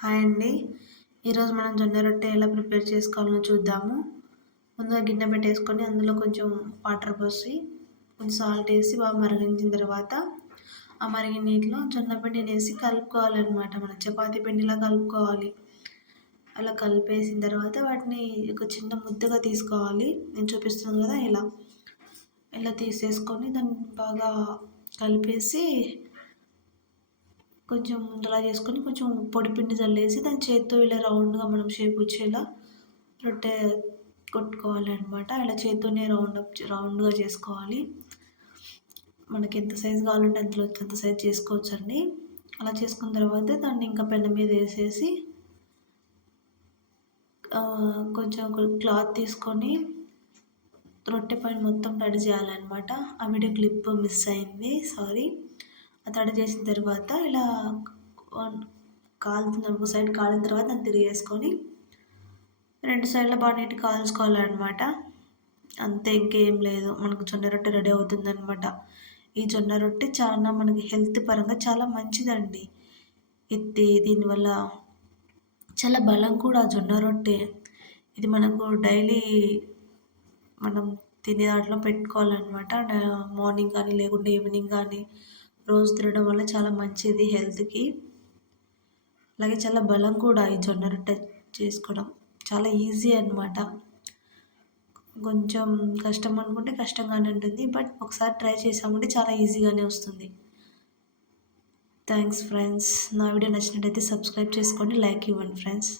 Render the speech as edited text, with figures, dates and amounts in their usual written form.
Hi అండి. ఈరోజు మనం జొన్న రొట్టె ఎలా ప్రిపేర్ చేసుకోవాలో చూద్దాము. ముందుగా గిన్నె పెట్టేసుకొని అందులో కొంచెం వాటర్ పోసి కొంచెం సాల్ట్ వేసి బాగా మరిగించిన తర్వాత ఆ మరిగిన నీటిలో జొన్న పిండిని వేసి కలుపుకోవాలన్నమాట. మన చపాతీ పిండిలా కలుపుకోవాలి. అలా కలిపేసిన తర్వాత వాటిని ఒక చిన్న ముద్దగా తీసుకోవాలి. నేను చూపిస్తున్నాను కదా ఇలా తీసేసుకొని దాన్ని బాగా కలిపేసి కొంచెం ఉండలా చేసుకొని కొంచెం పొడి పిండి చల్లేసి దాని చేత్తో ఇలా రౌండ్గా మనం షేప్ వచ్చేలా రొట్టె కొట్టుకోవాలన్నమాట. ఇలా చేత్తోనే రౌండ్గా చేసుకోవాలి. మనకి ఎంత సైజు కావాలంటే అంత సైజు చేసుకోవచ్చండి. అలా చేసుకున్న తర్వాత దాన్ని ఇంకా పెనం మీద వేసేసి కొంచెం ఒక క్లాత్ తీసుకొని రొట్టె పైన మొత్తం తడి చేయాలన్నమాట. ఆ వీడియో క్లిప్ మిస్ అయింది, సారీ. ఆ తడి చేసిన తర్వాత ఇలా కాలుతున్న ఒక సైడ్ కాలిన తర్వాత దాన్ని తిరిగేసుకొని రెండు సైడ్ల బాగా నీట్గా కాల్చుకోవాలన్నమాట. అంతే, ఇంకేం లేదు, మనకు జొన్న రొట్టె రెడీ అవుతుందన్నమాట. ఈ జొన్న రొట్టె చాలా మనకి హెల్త్ పరంగా చాలా మంచిదండి. దీనివల్ల చాలా బలం కూడా జొన్న రొట్టె. ఇది మనకు డైలీ మనం తినే దాంట్లో పెట్టుకోవాలన్నమాట. మార్నింగ్ కానీ లేకుంటే ఈవినింగ్ కానీ రోజు తినడం వల్ల చాలా మంచిది హెల్త్కి. అలాగే చాలా బలం కూడా ఈ జొన్న రొట్టె చేసుకోవడం. చాలా ఈజీ అన్నమాట. కొంచెం కష్టం అనుకుంటే కష్టంగానే ఉంటుంది, బట్ ఒకసారి ట్రై చేసామంటే చాలా ఈజీగానే వస్తుంది. Thanks friends. నా వీడియో నచ్చినట్టయితే సబ్స్క్రైబ్ చేసుకోండి, లైక్ ఇవ్వండి ఫ్రెండ్స్.